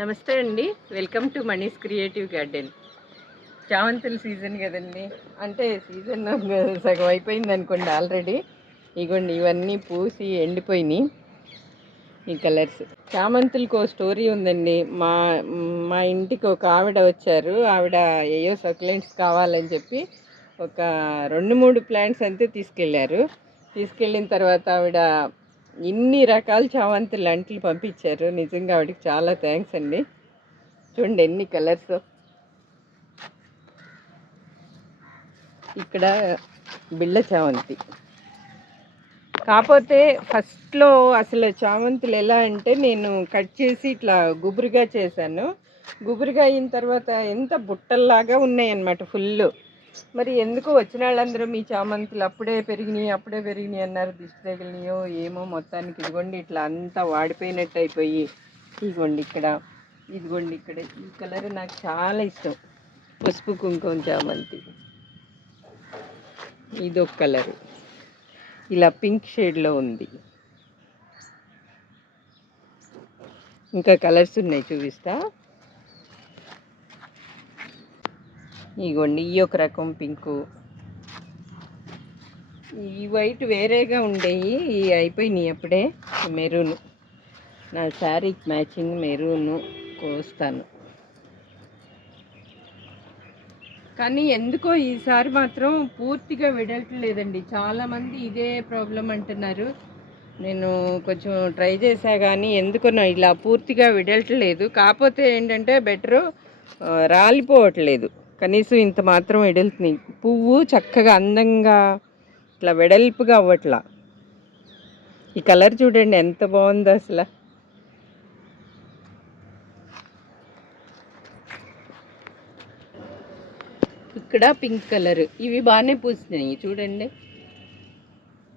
నమస్తే అండి. Welcome to Mani's creative garden. చామంతుల సీజన్ కదండి. అంటే సీజన్ సగం అయిపోయింది అనుకోండి ఆల్రెడీ. ఇగోండి ఇవన్నీ పూసి ఎండిపోయినాయి. ఈ కలర్స్ చామంతులకు ఒక స్టోరీ ఉందండి. మా మా ఇంటికి ఒక ఆవిడ వచ్చారు. ఆవిడ ఏయో సక్యులెంట్స్ కావాలని చెప్పి ఒక 2-3 ప్లాంట్స్ అంతే తీసుకెళ్ళారు. తీసుకెళ్ళిన తర్వాత ఆవిడ ఇన్ని రకాల చామంతులు అంట్లు పంపించారు. నిజంగా ఆవిడకి చాలా థ్యాంక్స్ అండి. చూడండి ఎన్ని కలర్స్. ఇక్కడ బిళ్ళ చామంతి. కాకపోతే ఫస్ట్లో అసలు చామంతులు ఎలా అంటే నేను కట్ చేసి ఇట్లా గుబురుగా చేశాను. గుబురుగా అయిన తర్వాత ఎంత బుట్టల్లాగా ఉన్నాయన్నమాట ఫుల్. మరి ఎందుకు వచ్చిన వాళ్ళందరూ మీ చామంతులు అప్పుడే పెరిగినాయి అన్నారు. దిష్టి తగిలినాయో ఏమో, మొత్తానికి ఇదిగోండి ఇట్లా అంతా వాడిపోయినట్టు అయిపోయి, ఇదిగోండి ఇక్కడ, ఇదిగోండి ఇక్కడ ఈ కలర్ నాకు చాలా ఇష్టం. పసుపు కుంకుమ చామంతి. ఇదొక కలరు ఇలా పింక్ షేడ్లో ఉంది. ఇంకా కలర్స్ ఉన్నాయి చూపిస్తా. ఇగోండి ఈ ఒక రకం పింకు, ఈ వైట్ వేరేగా ఉండేవి, ఇవి అయిపోయినాయి అప్పుడే. మెరూన్, నా శారీకి మ్యాచింగ్ మెరూన్ కోస్తాను. కానీ ఎందుకో ఈసారి మాత్రం పూర్తిగా వెడల్పలేదండి. చాలామంది ఇదే ప్రాబ్లం అంటున్నారు. నేను కొంచెం ట్రై చేశా కానీ ఎందుకో ఇలా పూర్తిగా వెడల్చలేదు. కాకపోతే ఏంటంటే బెటరు రాలిపోవట్లేదు. కనీసం ఇంత మాత్రం వెడల్తుంది. పువ్వు చక్కగా అందంగా ఇట్లా వెడల్పుగా అవ్వట్లా. ఈ కలర్ చూడండి ఎంత బాగుందో అసలు. ఇక్కడ పింక్ కలర్, ఇవి బాగానే పూసినాయి చూడండి,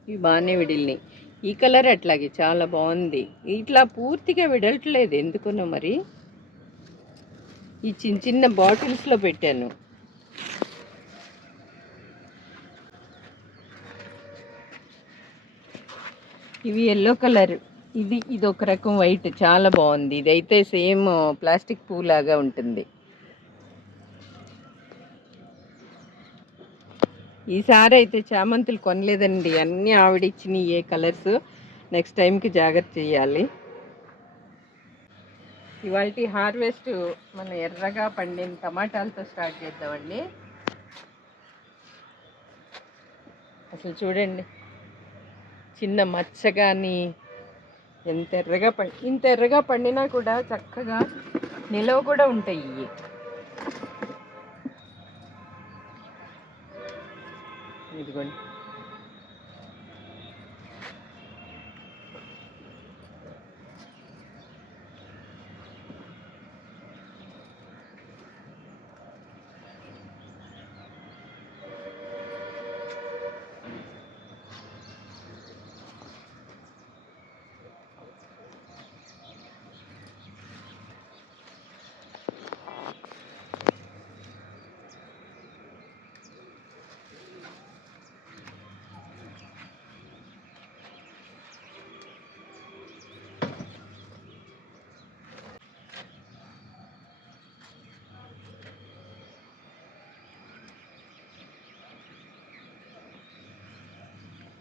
ఇవి బాగానే విడిలినాయి. ఈ కలర్ అట్లాగే చాలా బాగుంది. ఇట్లా పూర్తిగా విడలట్లేదు ఎందుకునో మరి. ఈ చిన్న చిన్న బాటిల్స్లో పెట్టాను. ఇవి ఎల్లో కలర్, ఇది ఒక రకం వైట్, చాలా బాగుంది. ఇదైతే సేమ్ ప్లాస్టిక్ పువ్వు లాగా ఉంటుంది. ఈసారి అయితే చామంతులు కొనలేదండి, అన్నీ ఆవిడిచ్చినాయి ఏ కలర్స్. నెక్స్ట్ టైంకి జాగ్రత్త చేయాలి. ఇవాళ హార్వెస్ట్ మనం ఎర్రగా పండిన టమాటాలతో స్టార్ట్ చేద్దామండి. అసలు చూడండి చిన్న మచ్చ కానీ ఎంత ఇంత ఎర్రగా పండినా కూడా చక్కగా నిలవ కూడా ఉంటాయి. ఇదిగోండి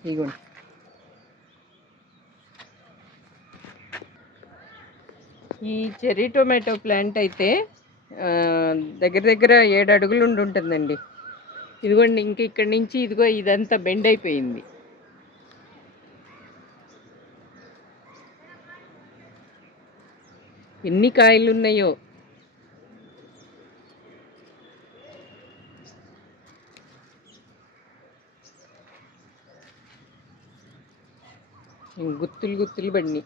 ఇదిగోండి. ఈ చెర్రీ టొమాటో ప్లాంట్ అయితే దగ్గర దగ్గర 7 అడుగులు ఉంటుందండి. ఇదిగోండి ఇంక ఇక్కడి నుంచి ఇదిగో ఇదంతా బెండ్ అయిపోయింది. ఎన్ని కాయలు ఉన్నాయో. గుత్తులు గుత్తులు పడినాయి.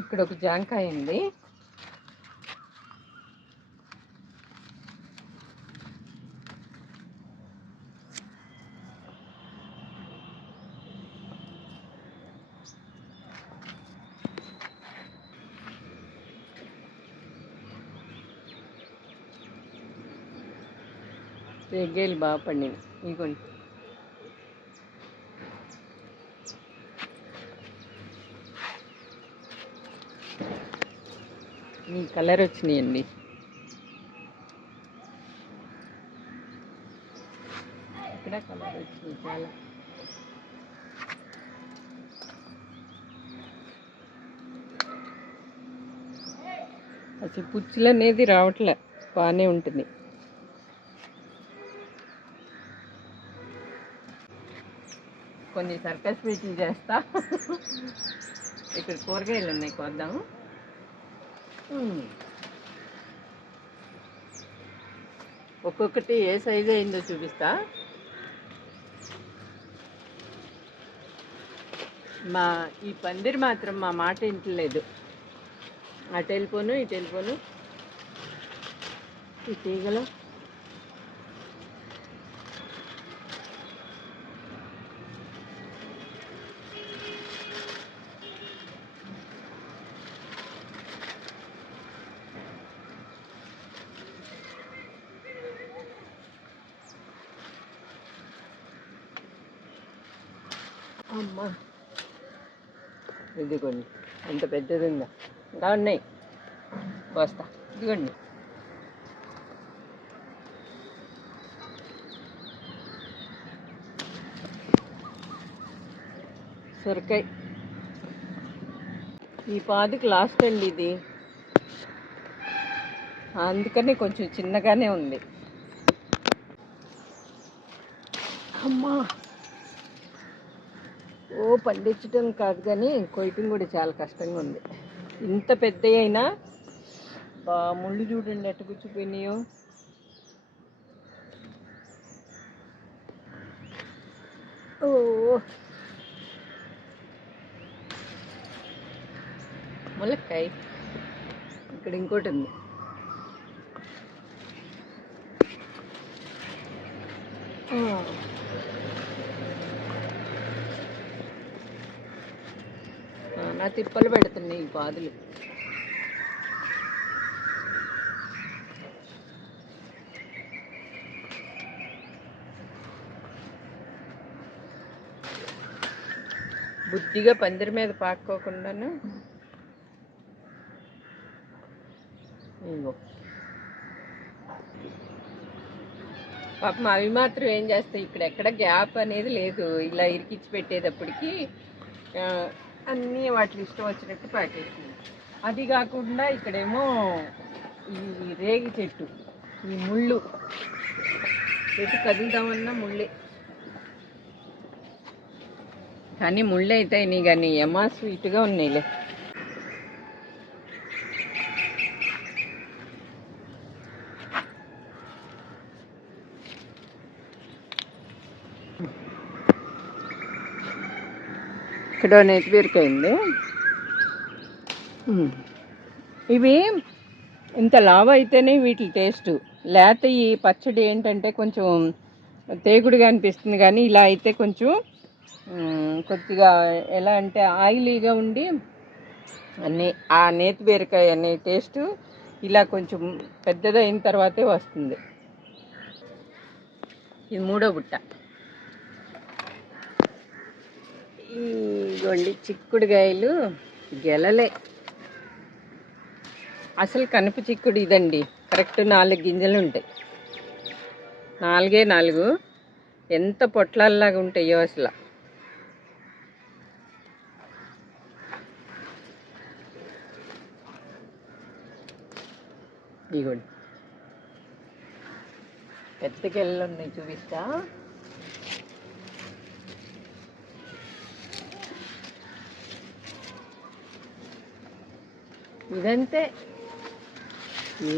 ఇక్కడ ఒక జాంకాయ ఉంది. రేగ్గాయలు బాగా పండినాయి. ఇదిగోండి. ఈ కలర్ వచ్చినాయండి. ఇక్కడ కలర్ వచ్చినాయి చాలా. అసలు పుచ్చులు అనేది రావట్లే, బాగానే ఉంటుంది. కొన్ని సర్కస్ పీచులు చేస్తా. ఇక్కడ కూరగాయలు ఉన్నాయి, కొద్దాము. ఒక్కొక్కటి ఏ సైజు అయిందో చూపిస్తా. ఈ పందిరి మాత్రం మా మాట వింటలేదు. అటు వెళ్ళిపోను, ఇటు వెళ్ళిపోను. ఈ తీగలు అమ్మా, ఇదిగోండి ఎంత పెద్దది ఉందా. ఇంకా ఉన్నాయి, వస్తా. ఇదిగోండి. సొరకాయ ఈ పాదికి లాస్ట్ అండి ఇది, అందుకని కొంచెం చిన్నగానే ఉంది. అమ్మా, పండించడం కాదు కానీ కొయ్యటం కూడా చాలా కష్టంగా ఉంది. ఇంత పెద్ద అయినా ముళ్ళు చూడండి ఎట్ట కూర్చుపోయినాయో. ములక్కాయ ఇక్కడ ఇంకోటి ఉంది. నా తిప్పలు పెడుతున్నాయి ఈ పాదులు. బుద్ధిగా పందిరి మీద పాక్కోకుండాను. ఇంకో పాపం అవి మాత్రం ఏం చేస్తాయి, ఇక్కడ ఎక్కడ గ్యాప్ అనేది లేదు. ఇలా ఇరికిచ్చి పెట్టేటప్పటికి అన్నీ వాటి ఇష్టం వచ్చినట్టు పాకేసింది. అది కాకుండా ఇక్కడేమో ఈ రేగి చెట్టు, ఈ ముళ్ళు చెట్టు కదులుదామన్నా ముళ్ళే. కానీ ముళ్ళు అయితే అయినాయి కానీ ఎమా స్వీట్గా ఉన్నాయిలే. ఇక్కడ నేతి బీరకాయింది. ఇవి ఇంత లావు అయితేనే వీటి టేస్ట్. లేత ఈ పచ్చడి ఏంటంటే కొంచెం తేగుడుగా అనిపిస్తుంది, కానీ ఇలా అయితే కొంచెం కొద్దిగా ఎలా అంటే ఆయిలీగా ఉండి ఆ నేతి బీరకాయ అనే టేస్ట్ ఇలా కొంచెం పెద్దదైన తర్వాతే వస్తుంది. ఇది మూడో బుట్ట. ఈ గొండి చిక్కుడుకాయలు గెలలే, అసలు కనుపు చిక్కుడు ఇదండి. కరెక్ట్ 4 గింజలు ఉంటాయి, 4 ఎంత పొట్లాల్లాగా ఉంటాయో అసలు. ఇగోండి పెద్ద గెలలు ఉన్నాయి, చూపిస్తా. ఇదంతే,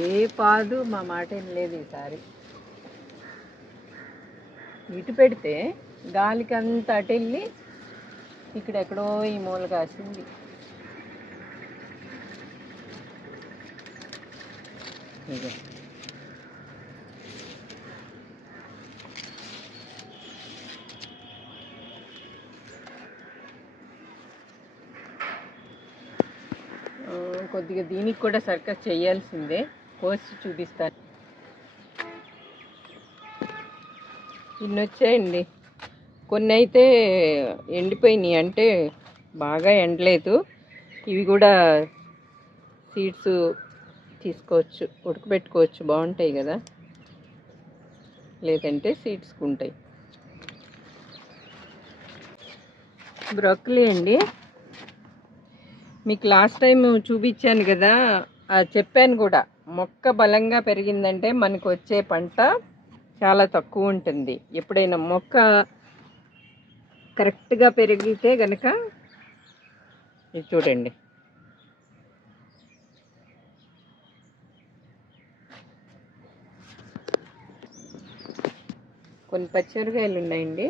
ఏ పాదు మా మాట ఏం లేదు ఈసారి. ఇటు పెడితే గాలికి అంతా అటు వెళ్ళి ఇక్కడెక్కడో ఈ మూల కాసింది. కొద్దిగా దీనికి కూడా సర్కస్ చేయాల్సిందే, కోసి చూపిస్తాను. ఇన్ని వచ్చాయండి. కొన్ని అయితే ఎండిపోయినాయి, అంటే బాగా ఎండలేదు. ఇవి కూడా సీడ్స్ తీసుకోవచ్చు, ఉడకబెట్టుకోవచ్చు, బాగుంటాయి కదా. లేదంటే సీడ్స్కి ఉంటాయి. బ్రోకలీ అండి, మీకు లాస్ట్ టైం చూపించాను కదా, చెప్పాను కూడా, మొక్క బలంగా పెరిగిందంటే మనకు వచ్చే పంట చాలా తక్కువ ఉంటుంది. ఎప్పుడైనా మొక్క కరెక్ట్గా పెరిగితే గనక ఇది చూడండి, కొన్ని పచ్చిమిరకాయలు ఉన్నాయండి.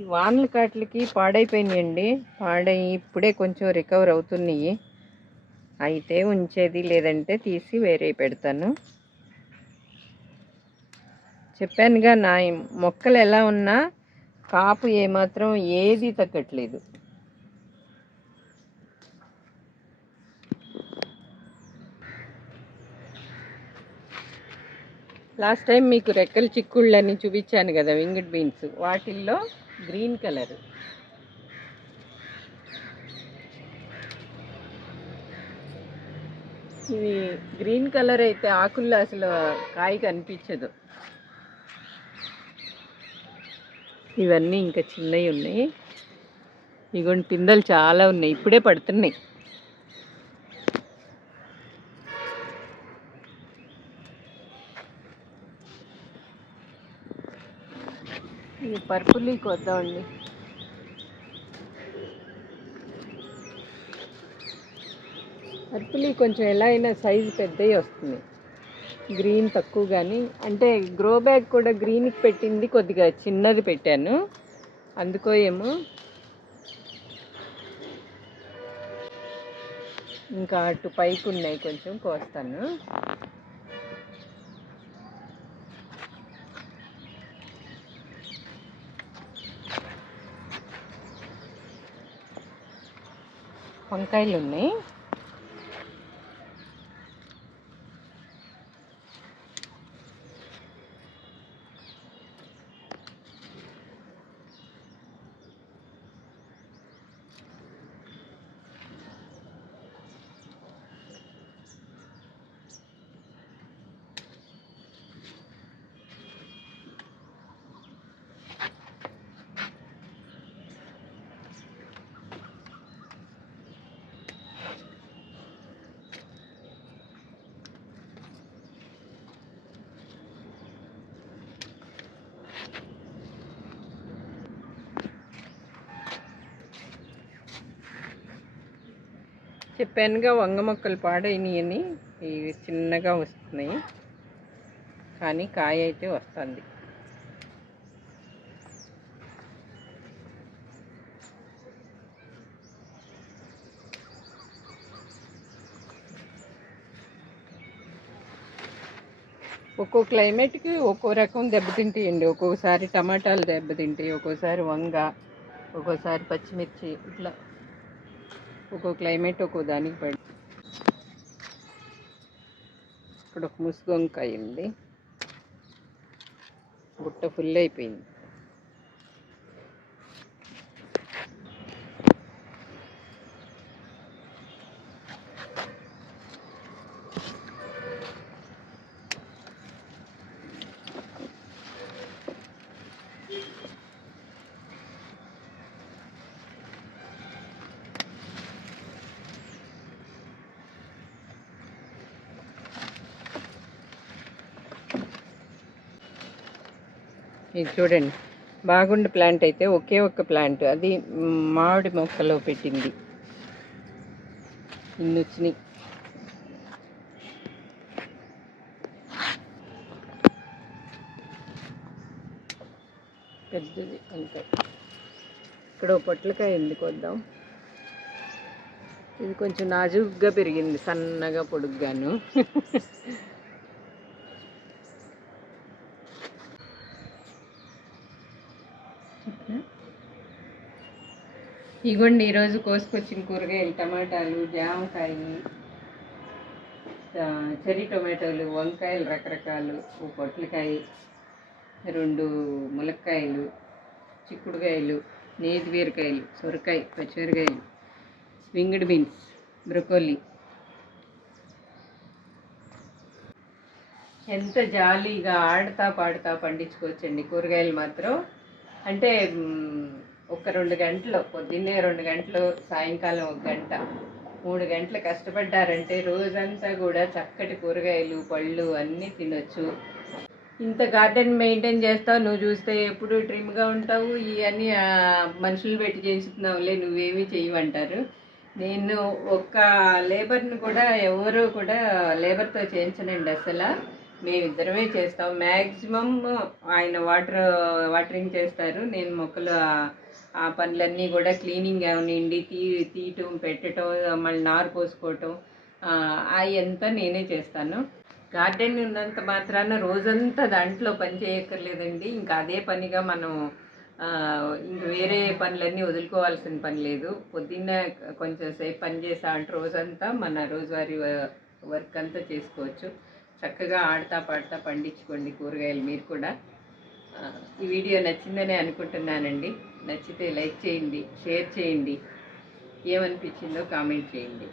ఈ వానల కాట్లకి పాడైపోయినాయండి. పాడై ఇప్పుడే కొంచెం రికవర్ అవుతున్నాయి. అయితే ఉంచేది, లేదంటే తీసి వేరే పెడతాను. చెప్పానుగా, నా మొక్కలు ఎలా ఉన్నా కాపు ఏమాత్రం ఏది తగ్గట్లేదు. లాస్ట్ టైం మీకు రెక్కల చిక్కుళ్ళని చూపించాను కదా, వింగ్డ్ బీన్స్, వాటిల్లో గ్రీన్ కలర్. ఇవి గ్రీన్ కలర్ అయితే ఆకుల్లో అసలు కాయ కనిపించదు. ఇవన్నీ ఇంకా చిన్నవి ఉన్నాయి. ఇగోండి, పిందెలు చాలా ఉన్నాయి, ఇప్పుడే పడుతున్నాయి. ఇది పర్పుల్ కొద్దామండి. పర్పుల్ కొంచెం ఎలా అయినా సైజు పెద్దవి వస్తుంది, గ్రీన్ తక్కువ. కానీ అంటే గ్రో బ్యాగ్ కూడా గ్రీన్కి పెట్టింది కొద్దిగా చిన్నది పెట్టాను, అందుకో ఏమో. ఇంకా అటు పైకి ఉన్నాయి, కొంచెం కోస్తాను. వంకాయలు ఉన్నాయి. చెప్పానుగా వంగ మొక్కలు పాడైనయని, ఇవి చిన్నగా వస్తున్నాయి, కానీ కాయ అయితే వస్తుంది. ఒక్కో క్లైమేట్కి ఒక్కో రకం దెబ్బతింటాయండి. ఒక్కొక్కసారి టమాటాలు దెబ్బతింటాయి, ఒక్కోసారి వంగ, ఒక్కోసారి పచ్చిమిర్చి, ఇట్లా ఒక్కో క్లైమేట్ ఒక్కో దానికి పడి. ఇక్కడ ఒక ముసుగు వంకాయ ఉంది, బుట్ట ఫుల్ అయిపోయింది. ఇది చూడండి, బాగుండి ప్లాంట్ అయితే ఒకే ఒక్క ప్లాంట్, అది మామిడి మొక్కలో పెట్టింది. ఇన్ని వచ్చినాయి. పెద్దది అంతే. ఇక్కడ ఓ పొట్లకాయ ఉంది, కొద్దాం. ఇది కొంచెం నాజుగ్గా పెరిగింది, సన్నగా పొడుగ్గాను. ఇగోండి ఈరోజు కోసుకొచ్చిన కూరగాయలు: టమాటాలు, జామకాయ, చెర్రీ టొమాటోలు, వంకాయలు రకరకాలు, ఓ పొట్లకాయ, 2 ములక్కాయలు, చిక్కుడుకాయలు, నేతి బీరకాయలు, సొరకాయ, పచ్చిమిరకాయలు, వింగిడ్ బీన్స్, బ్రొకోలీ. ఎంత జాలీగా ఆడుతా పాడుతా పండించుకోవచ్చండి కూరగాయలు మాత్రం. అంటే ఒక 2 గంటలు, పొద్దున్నే 2 గంటలు, సాయంకాలం 1 గంట, 3 గంటలు కష్టపడ్డారంటే రోజంతా కూడా చక్కటి కూరగాయలు, పళ్ళు అన్నీ తినొచ్చు. ఇంత గార్డెన్ మెయింటైన్ చేస్తావు, నువ్వు చూస్తే ఎప్పుడు ట్రిమ్గా ఉంటావు, ఇవన్నీ మనుషులు పెట్టి చేస్తున్నావులే, నువ్వేమీ చేయమంటారు. నేను ఒక్క లేబర్ని కూడా, ఎవరు కూడా లేబర్తో చేయించనండి అసలు. మేమిద్దరమే చేస్తాం. మ్యాక్సిమం ఆయన వాటరింగ్ చేస్తారు, నేను మొక్కలు ఆ పనులన్నీ కూడా క్లీనింగ్ అవనివ్వండి, తీయటం, పెట్టడం, మళ్ళీ నారు పోసుకోవటం, అవి అంతా నేనే చేస్తాను. గార్డెన్ ఉన్నంత మాత్రాన రోజంతా దాంట్లో పని చేయక్కర్లేదండి. ఇంకా అదే పనిగా మనం ఇంక వేరే పనులన్నీ వదులుకోవాల్సిన పని లేదు. పొద్దున్నే కొంచెం సేపు పని చేసామంటే రోజంతా మన రోజువారీ వర్క్ అంతా చేసుకోవచ్చు. చక్కగా ఆడుతా పాడుతా పండించుకోండి కూరగాయలు మీరు కూడా. ఈ వీడియో నచ్చిందని అనుకుంటున్నానండి. నచ్చితే లైక్ చేయండి, షేర్ చేయండి, ఏమనిపించిందో కామెంట్ చేయండి.